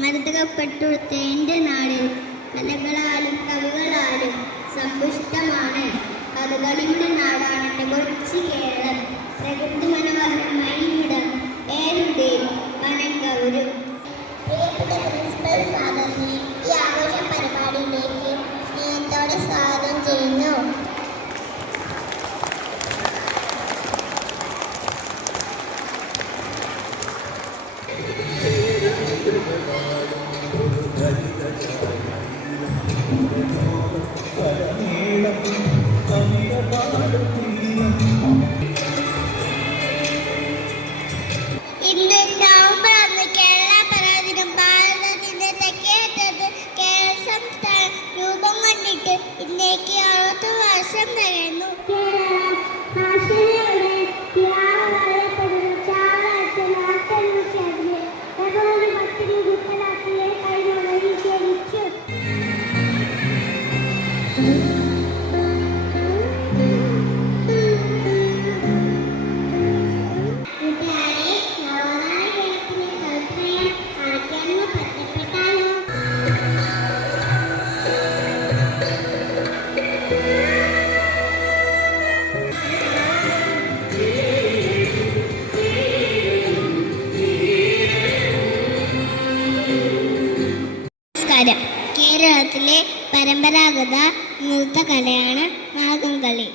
മരതകപ്പെട്ടെടുത്ത എൻ്റെ നാട് കലകളാലും കവികളാലും സമ്പുഷ്ടമാണ്. കഥകളിയുടെ നാടാണ് എൻ്റെ കൊച്ചി കേരളം. പ്രകൃതി മനോഹരമായ ഇവിടം ഏവരുടെയും മനം കവരും. പ്രിയപ്പെട്ട പ്രിൻസിപ്പൽ ഫാദറിനെ ഈ ആഘോഷ പരിപാടിയിലേക്ക് സ്നേഹത്തോടെ സ്വാഗതം ചെയ്യുന്നു. ഇന്ന് നവംബർ 1 കേരള പരാതിനും ഭാരതത്തിന്റെ തെക്കേയറ്റത്ത് കേരള സംസ്ഥാനം രൂപം കൊണ്ടിട്ട് ഇന്നേക്ക് 60 വർഷം തികയുന്നു. കേരളത്തിലെ പരമ്പരാഗത നൃത്തകലയാണ് മാർഗംകളി.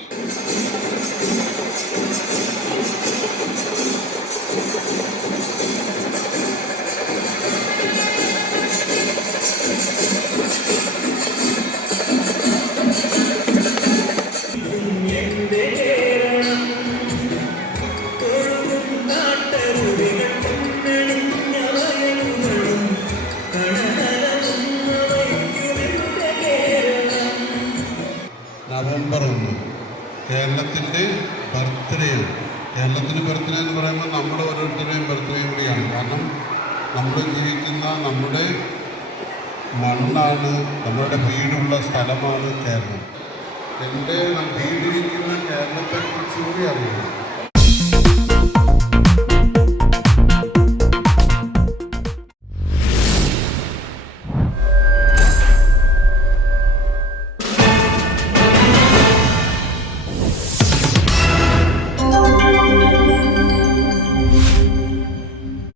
നവംബർ 1 കേരളത്തിൻ്റെ ബർത്ത്ഡേയാണ്. കേരളത്തിൻ്റെ ബർത്ത്ഡേ എന്ന് പറയുമ്പോൾ നമ്മുടെ ഓരോരുത്തരുടെയും ബർത്ത്ഡേ കൂടിയാണ്. കാരണം നമ്മൾ ജീവിക്കുന്ന നമ്മുടെ മണ്ണാണ്, നമ്മുടെ വീടുള്ള സ്ഥലമാണ് കേരളം. എൻ്റെ വീടിരിക്കുന്ന കേരളത്തെക്കുറിച്ച് കൂടി അറിയണം.